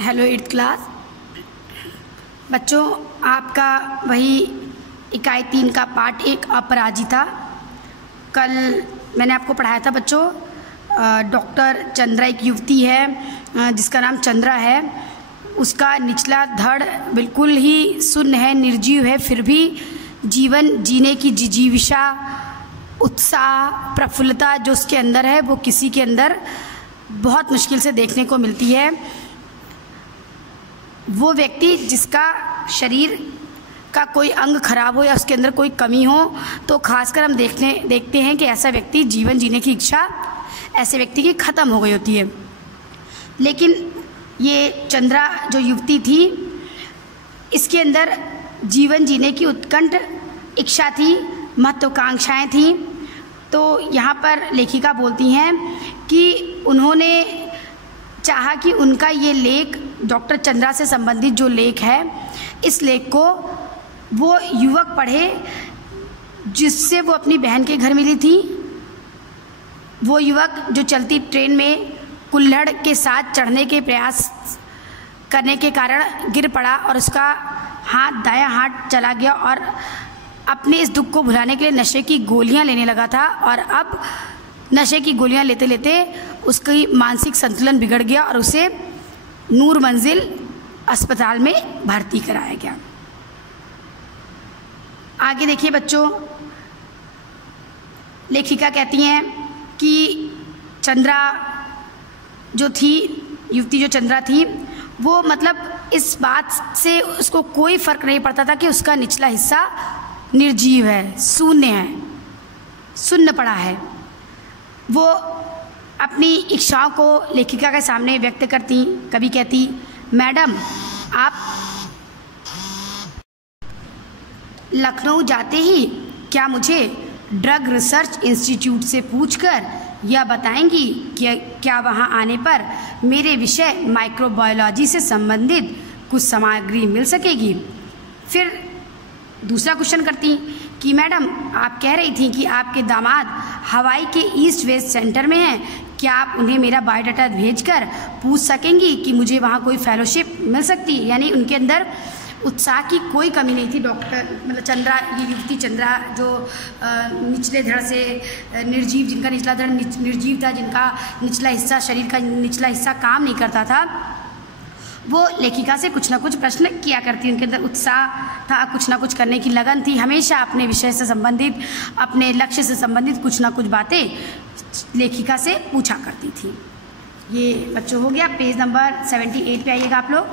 Hello 8th class बच्चों, आपका वही इकाई 3 का पार्ट 1 अपराजिता। कल मैंने आपको पढ़ाया था बच्चों, डॉक्टर चंद्रा एक युवती है जिसका नाम चंद्रा है। उसका निचला धड़ बिल्कुल ही शून्य है, निर्जीव है, फिर भी जीवन जीने की जिजीविषा, उत्साह, प्रफुल्लता जो उसके अंदर है वो किसी के अंदर बहुत मुश्किल से देखने को मिलती है। वो व्यक्ति जिसका शरीर का कोई अंग खराब हो या उसके अंदर कोई कमी हो तो खासकर हम देखते हैं कि ऐसा व्यक्ति जीवन जीने की इच्छा ऐसे व्यक्ति की ख़त्म हो गई होती है। लेकिन ये चंद्रा जो युवती थी, इसके अंदर जीवन जीने की उत्कंठ इच्छा थी, महत्वाकांक्षाएं थी। तो यहाँ पर लेखिका बोलती हैं कि उन्होंने चाहा कि उनका ये लेख, डॉक्टर चंद्रा से संबंधित जो लेख है, इस लेख को वो युवक पढ़े जिससे वो अपनी बहन के घर मिली थी। वो युवक जो चलती ट्रेन में कुल्हड़ के साथ चढ़ने के प्रयास करने के कारण गिर पड़ा और उसका हाथ, दायां हाथ चला गया और अपने इस दुख को भुलाने के लिए नशे की गोलियां लेने लगा था। और अब नशे की गोलियां लेते लेते उसकी मानसिक संतुलन बिगड़ गया और उसे नूर मंजिल अस्पताल में भर्ती कराया गया। आगे देखिए बच्चों, लेखिका कहती हैं कि चंद्रा जो थी, युवती जो चंद्रा थी, वो मतलब इस बात से उसको कोई फर्क नहीं पड़ता था कि उसका निचला हिस्सा निर्जीव है, शून्य है, शून्य पड़ा है। वो अपनी इच्छाओं को लेखिका के सामने व्यक्त करती। कभी कहती, मैडम आप लखनऊ जाते ही क्या मुझे ड्रग रिसर्च इंस्टीट्यूट से पूछकर यह बताएंगी कि क्या वहां आने पर मेरे विषय माइक्रोबायोलॉजी से संबंधित कुछ सामग्री मिल सकेगी। फिर दूसरा क्वेश्चन करती कि मैडम आप कह रही थी कि आपके दामाद हवाई के ईस्ट वेस्ट सेंटर में हैं, क्या आप उन्हें मेरा बायोडाटा भेजकर पूछ सकेंगी कि मुझे वहाँ कोई फेलोशिप मिल सकती है। यानी उनके अंदर उत्साह की कोई कमी नहीं थी। डॉक्टर मतलब चंद्रा, ये युवती चंद्रा जो निचले धड़ से निर्जीव, जिनका निचला धड़ निर्जीव था, जिनका निचला हिस्सा, शरीर का निचला हिस्सा काम नहीं करता था, वो लेखिका से कुछ ना कुछ प्रश्न किया करती। उनके अंदर उत्साह था, कुछ ना कुछ करने की लगन थी, हमेशा अपने विषय से संबंधित, अपने लक्ष्य से संबंधित कुछ ना कुछ बातें लेखिका से पूछा करती थी। ये बच्चों हो गया। पेज नंबर 78 पे आइएगा आप लोग।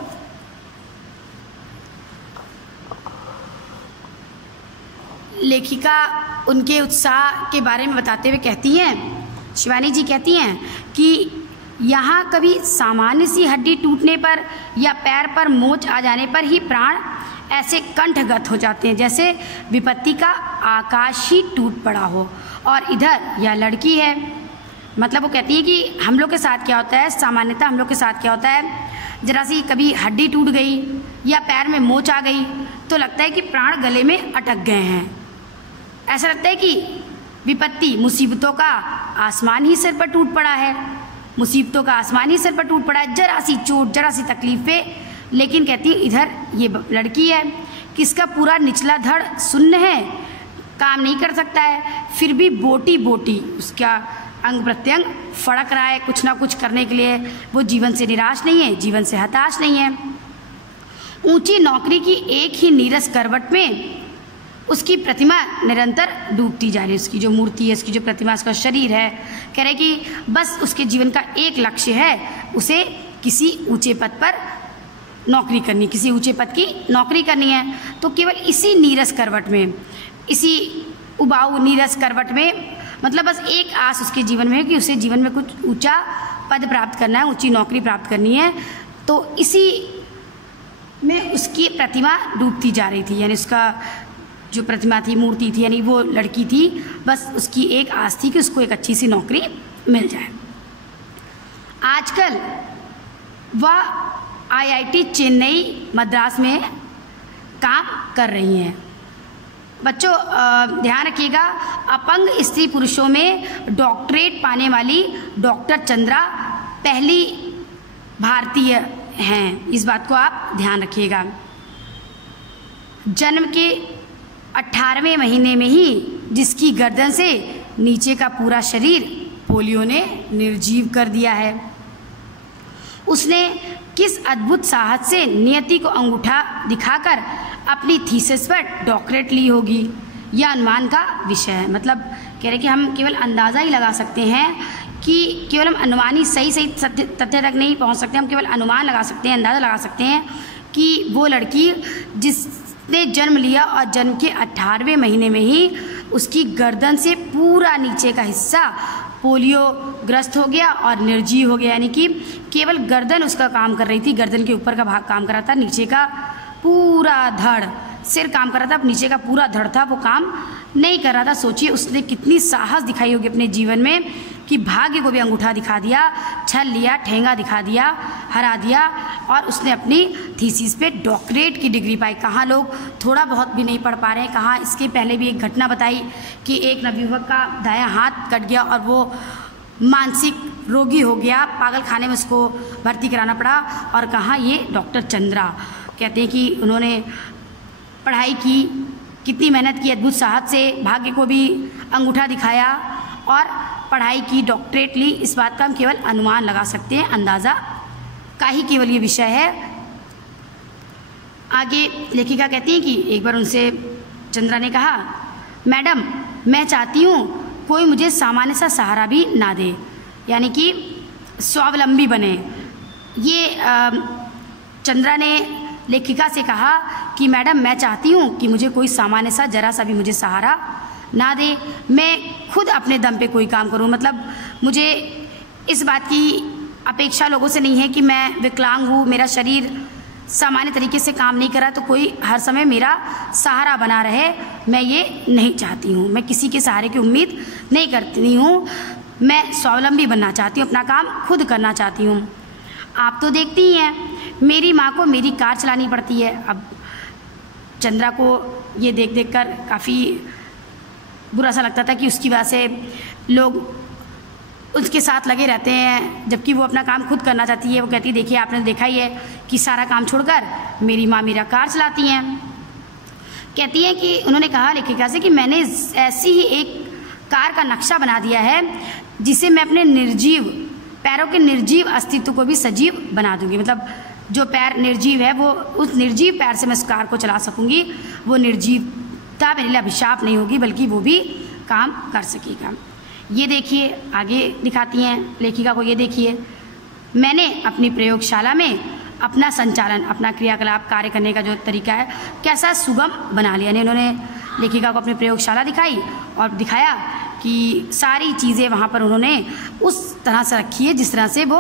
लेखिका उनके उत्साह के बारे में बताते हुए कहती हैं, शिवानी जी कहती हैं कि यहाँ कभी सामान्य सी हड्डी टूटने पर या पैर पर मोच आ जाने पर ही प्राण ऐसे कंठगत हो जाते हैं जैसे विपत्ति का आकाश ही टूट पड़ा हो। और इधर यह लड़की है, मतलब वो कहती है कि हम लोग के साथ क्या होता है, सामान्यतः हम लोग के साथ क्या होता है, जरा सी कभी हड्डी टूट गई या पैर में मोच आ गई तो लगता है कि प्राण गले में अटक गए हैं। ऐसा लगता है कि विपत्ति, मुसीबतों का आसमान ही सिर पर टूट पड़ा है, मुसीबतों का आसमान ही सिर पर टूट पड़ा है, जरा सी चोट, जरा सी तकलीफ पे। लेकिन कहती है इधर ये लड़की है कि इसका पूरा निचला धड़ शून्य है, काम नहीं कर सकता है, फिर भी बोटी बोटी उसका अंग प्रत्यंग फड़क रहा है कुछ ना कुछ करने के लिए। वो जीवन से निराश नहीं है, जीवन से हताश नहीं है। ऊंची नौकरी की एक ही नीरस करवट में उसकी प्रतिमा निरंतर डूबती जा रही है। उसकी जो मूर्ति है, उसकी जो प्रतिमा, उसका शरीर है, कह रहे कि बस उसके जीवन का एक लक्ष्य है, उसे किसी ऊंचे पद पर नौकरी करनी, किसी ऊंचे पद की नौकरी करनी है। तो केवल इसी नीरस करवट में, इसी उबाऊ नीरस करवट में, मतलब बस एक आस उसके जीवन में है कि उसे जीवन में कुछ ऊंचा पद प्राप्त करना है, ऊंची नौकरी प्राप्त करनी है। तो इसी में उसकी प्रतिमा डूबती जा रही थी। यानी उसका जो प्रतिमा थी, मूर्ति थी, यानी वो लड़की थी, बस उसकी एक आस थी कि उसको एक अच्छी सी नौकरी मिल जाए। आजकल वह IIT चेन्नई मद्रास में काम कर रही हैं। बच्चों ध्यान रखिएगा, अपंग स्त्री पुरुषों में डॉक्टरेट पाने वाली डॉक्टर चंद्रा पहली भारतीय हैं, इस बात को आप ध्यान रखिएगा। जन्म के 18वें महीने में ही जिसकी गर्दन से नीचे का पूरा शरीर पोलियो ने निर्जीव कर दिया है, उसने किस अद्भुत साहस से नियति को अंगूठा दिखाकर अपनी थीसिस पर डॉक्टरेट ली होगी, यह अनुमान का विषय है। मतलब कह रहे कि हम केवल अंदाज़ा ही लगा सकते हैं कि केवल हम अनुमान ही सही तथ्य तक नहीं पहुंच सकते, हम केवल अनुमान लगा सकते हैं, अंदाज़ा लगा सकते हैं कि वो लड़की जिसने जन्म लिया और जन्म के 18वें महीने में ही उसकी गर्दन से पूरा नीचे का हिस्सा पोलियो ग्रस्त हो गया और निर्जीव हो गया, यानी कि केवल गर्दन उसका काम कर रही थी, गर्दन के ऊपर का भाग काम कर रहा था, नीचे का पूरा धड़, सिर काम कर रहा था, नीचे का पूरा धड़ था वो काम नहीं कर रहा था। सोचिए उसने कितनी साहस दिखाई होगी अपने जीवन में कि भाग्य को भी अंगूठा दिखा दिया, छल लिया, ठेंगा दिखा दिया, हरा दिया और उसने अपनी थीसिस पे डॉक्टरेट की डिग्री पाई। कहाँ लोग थोड़ा बहुत भी नहीं पढ़ पा रहे हैं, कहाँ इसके पहले भी एक घटना बताई कि एक नवयुवक का दायां हाथ कट गया और वो मानसिक रोगी हो गया, पागल खाने में उसको भर्ती कराना पड़ा, और कहाँ ये डॉक्टर चंद्रा कहते हैं कि उन्होंने पढ़ाई की, कितनी मेहनत की, अद्भुत साहस से भाग्य को भी अंगूठा दिखाया और पढ़ाई की, डॉक्टरेट ली। इस बात का हम केवल अनुमान लगा सकते हैं, अंदाज़ा का ही केवल ये विषय है। आगे लेखिका कहती हैं कि एक बार उनसे चंद्रा ने कहा, मैडम मैं चाहती हूँ कोई मुझे सामान्य सा सहारा भी ना दे, यानी कि स्वावलंबी बने। ये चंद्रा ने लेखिका से कहा कि मैडम मैं चाहती हूँ कि मुझे कोई सामान्य सा जरा सा भी मुझे सहारा ना दे, मैं खुद अपने दम पे कोई काम करूँ। मतलब मुझे इस बात की अपेक्षा लोगों से नहीं है कि मैं विकलांग हूँ, मेरा शरीर सामान्य तरीके से काम नहीं कर रहा तो कोई हर समय मेरा सहारा बना रहे, मैं ये नहीं चाहती हूँ। मैं किसी के सहारे की उम्मीद नहीं करती हूँ, मैं स्वावलंबी बनना चाहती हूँ, अपना काम खुद करना चाहती हूँ। आप तो देखती ही हैं मेरी माँ को मेरी कार चलानी पड़ती है। अब चंद्रा को ये देख देख कर काफ़ी बुरा सा लगता था कि उसकी वजह से लोग उसके साथ लगे रहते हैं, जबकि वो अपना काम खुद करना चाहती है। वो कहती है देखिए आपने देखा ही है कि सारा काम छोड़कर मेरी माँ मेरा कार चलाती हैं। कहती है कि उन्होंने कहा लेखिका से कि मैंने ऐसी ही एक कार का नक्शा बना दिया है जिसे मैं अपने निर्जीव पैरों के निर्जीव अस्तित्व को भी सजीव बना दूंगी। मतलब जो पैर निर्जीव है वो उस निर्जीव पैर से मैं उस कार को चला सकूंगी, वो निर्जीवता मेरे लिए अभिशाप नहीं होगी बल्कि वो भी काम कर सकेगा। ये देखिए आगे दिखाती हैं लेखिका को, ये देखिए मैंने अपनी प्रयोगशाला में अपना संचालन, अपना क्रियाकलाप कार्य करने का जो तरीका है कैसा सुगम बना लिया। यानी उन्होंने लेखिका को अपनी प्रयोगशाला दिखाई और दिखाया कि सारी चीज़ें वहाँ पर उन्होंने उस तरह से रखी है जिस तरह से वो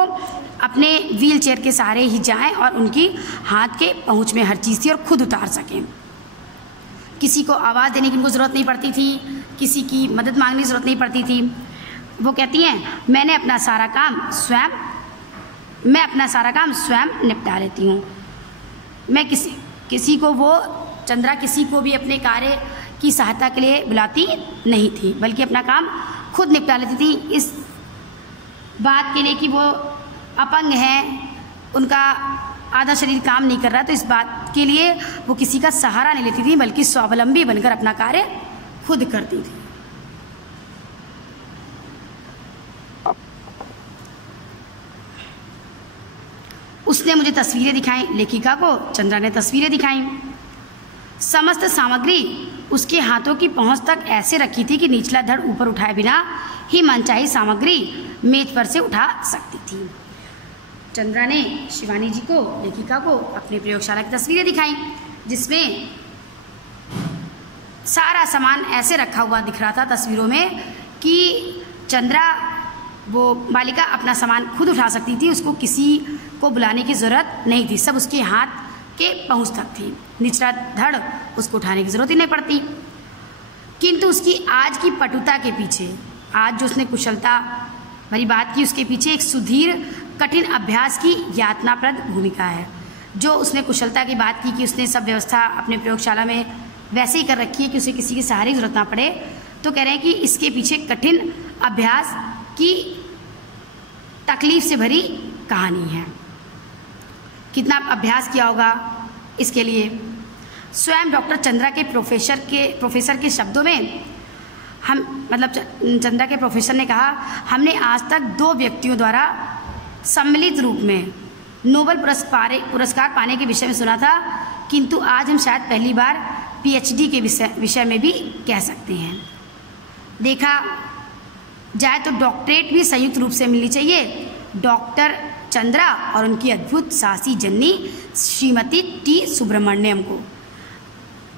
अपने व्हील चेयर के सहारे ही जाएं और उनकी हाथ के पहुँच में हर चीज़ थी और खुद उतार सकें। किसी को आवाज़ देने की उनको ज़रूरत नहीं पड़ती थी, किसी की मदद मांगने की ज़रूरत नहीं पड़ती थी। वो कहती हैं मैं अपना सारा काम स्वयं निपटा लेती हूँ। मैं किसी को वो चंद्रा किसी को भी अपने कार्य की सहायता के लिए बुलाती नहीं थी बल्कि अपना काम खुद निपटा लेती थी। इस बात के लिए कि वो अपंग हैं, उनका आधा शरीर काम नहीं कर रहा, तो इस बात के लिए वो किसी का सहारा नहीं लेती थी बल्कि स्वावलंबी बनकर अपना कार्य खुद करती थी। उसने मुझे तस्वीरें दिखाई, लेखिका को चंद्रा ने तस्वीरें दिखाई। समस्त सामग्री उसके हाथों की पहुंच तक ऐसे रखी थी कि निचला धड़ ऊपर उठाए बिना ही मनचाही सामग्री मेज पर से उठा सकती थी। चंद्रा ने शिवानी जी को, लेखिका को अपनी प्रयोगशाला की तस्वीरें दिखाई जिसमें सारा सामान ऐसे रखा हुआ दिख रहा था तस्वीरों में कि चंद्रा वो बालिका अपना सामान खुद उठा सकती थी, उसको किसी को बुलाने की ज़रूरत नहीं थी, सब उसके हाथ के पहुंच तक थी, निचला धड़ उसको उठाने की ज़रूरत ही नहीं पड़ती। किंतु उसकी आज की पटुता के पीछे, आज जो उसने कुशलता भरी बात की, उसके पीछे एक सुधीर कठिन अभ्यास की यातनाप्रद भूमिका है। जो उसने कुशलता की बात की कि उसने सब व्यवस्था अपने प्रयोगशाला में वैसे ही कर रखी है कि उसे किसी की सहारे की जरूरत ना पड़े, तो कह रहे हैं कि इसके पीछे कठिन अभ्यास की तकलीफ से भरी कहानी है। कितना अभ्यास किया होगा इसके लिए। स्वयं डॉक्टर चंद्रा के प्रोफेसर के शब्दों में हम मतलब चंद्रा के प्रोफेसर ने कहा, हमने आज तक 2 व्यक्तियों द्वारा सम्मिलित रूप में नोबेल पुरस्कार पाने के विषय में सुना था, किंतु आज हम शायद पहली बार पीएचडी के विषय में भी कह सकते हैं। देखा जाए तो डॉक्टरेट भी संयुक्त रूप से मिलनी चाहिए डॉक्टर चंद्रा और उनकी अद्भुत साहसी जननी श्रीमती टी सुब्रमण्यम को।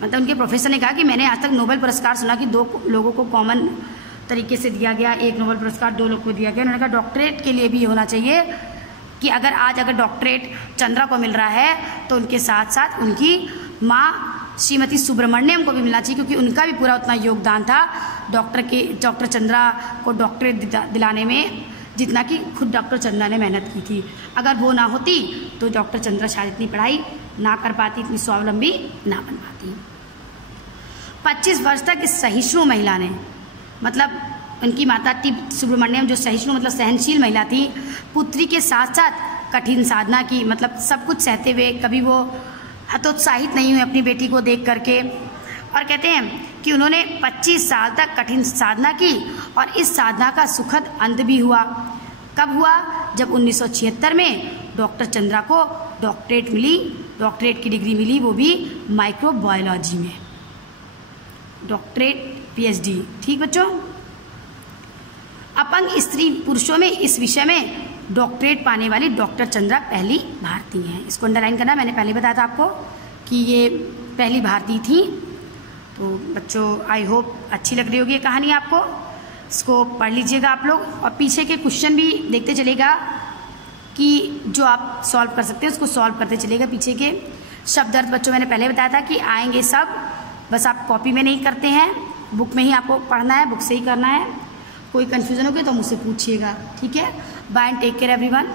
मतलब उनके प्रोफेसर ने कहा कि मैंने आज तक नोबेल पुरस्कार सुना कि 2 लोगों को कॉमन तरीके से दिया गया, एक नोबेल पुरस्कार 2 लोग को दिया गया। उन्होंने कहा डॉक्टरेट के लिए भी होना चाहिए कि अगर डॉक्टरेट चंद्रा को मिल रहा है तो उनके साथ साथ उनकी माँ श्रीमती सुब्रमण्यम को भी मिलना चाहिए, क्योंकि उनका भी पूरा उतना योगदान था डॉक्टर चंद्रा को डॉक्टरेट दिलाने में जितना कि खुद डॉक्टर चंद्रा ने मेहनत की थी। अगर वो ना होती तो डॉक्टर चंद्रा शायद इतनी पढ़ाई ना कर पाती, इतनी स्वावलंबी ना बन पाती। 25 वर्ष तक इस सहिष्णु महिला ने, मतलब उनकी माता टी सुब्रमण्यम जो सहिष्णु मतलब सहनशील महिला थी, पुत्री के साथ साथ कठिन साधना की, मतलब सब कुछ सहते हुए कभी वो हतोत्साहित नहीं हुई अपनी बेटी को देख करके। और कहते हैं कि उन्होंने 25 साल तक कठिन साधना की और इस साधना का सुखद अंत भी हुआ। कब हुआ? जब 1976 में डॉक्टर चंद्रा को डॉक्टरेट मिली, डॉक्टरेट की डिग्री मिली, वो भी माइक्रोबायोलॉजी में, डॉक्टरेट पीएचडी। ठीक बच्चों, अपंग स्त्री पुरुषों में इस विषय में डॉक्टरेट पाने वाली डॉक्टर चंद्रा पहली भारतीय हैं। इसको अंडरलाइन करना, मैंने पहले बताया था आपको कि ये पहली भारतीय थी। तो बच्चों आई होप अच्छी लग रही होगी ये कहानी आपको, इसको पढ़ लीजिएगा आप लोग और पीछे के क्वेश्चन भी देखते चलेगा कि जो आप सॉल्व कर सकते हैं उसको सॉल्व करते चलेगा। पीछे के शब्द अर्थ बच्चों मैंने पहले बताया था कि आएंगे सब, बस आप कॉपी में नहीं करते हैं, बुक में ही आपको पढ़ना है, बुक से ही करना है। कोई कन्फ्यूज़न होगी तो मुझसे पूछिएगा, ठीक है। Bye and take care everyone.